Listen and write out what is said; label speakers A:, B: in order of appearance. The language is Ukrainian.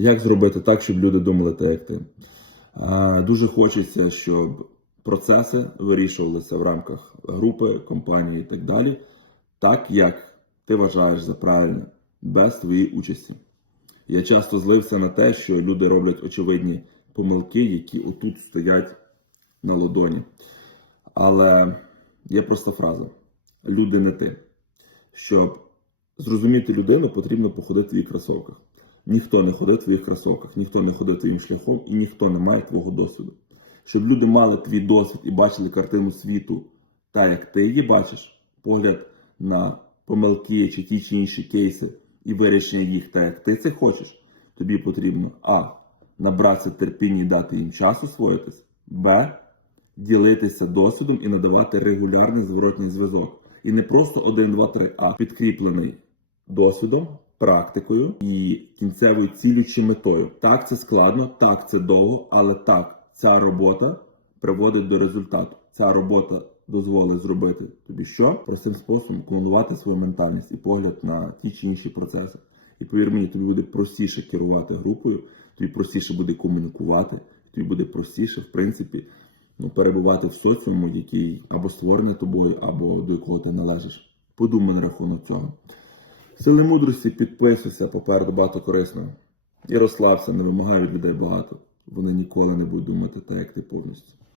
A: Як зробити так, щоб люди думали так, як ти? Дуже хочеться, щоб процеси вирішувалися в рамках групи, компанії і так далі, так як ти вважаєш за правильне, без твоєї участі. Я часто злився на те, що люди роблять очевидні помилки, які отут стоять на ладоні. Але є проста фраза: люди не ти. Щоб зрозуміти людину, потрібно походити в її кросовках. Ніхто не ходить в твоїх кросовках, ніхто не ходить твоїм шляхом і ніхто не має твого досвіду. Щоб люди мали твій досвід і бачили картину світу, так як ти її бачиш, погляд на помилки чи ті чи інші кейси і вирішення їх так, як ти це хочеш, тобі потрібно А. Набратися терпіння і дати їм час освоїтись, Б. Ділитися досвідом і надавати регулярний зворотній зв'язок. І не просто 1, 2, 3, а підкріплений досвідом, практикою і кінцевою ціллю чи метою. Так, це складно, так, це довго, але так, ця робота приводить до результату. Ця робота дозволить зробити тобі що? Простим способом клонувати свою ментальність і погляд на ті чи інші процеси. І повір мені, тобі буде простіше керувати групою, тобі простіше буде комунікувати, тобі буде простіше, в принципі, ну, перебувати в соціуму, який або створений тобою, або до якого ти належиш. Подумай на рахунок цього. Сили мудрості підписуйся, попереду багато корисного. І розслабся, не вимагай від людей багато. Вони ніколи не будуть думати так, як ти повністю.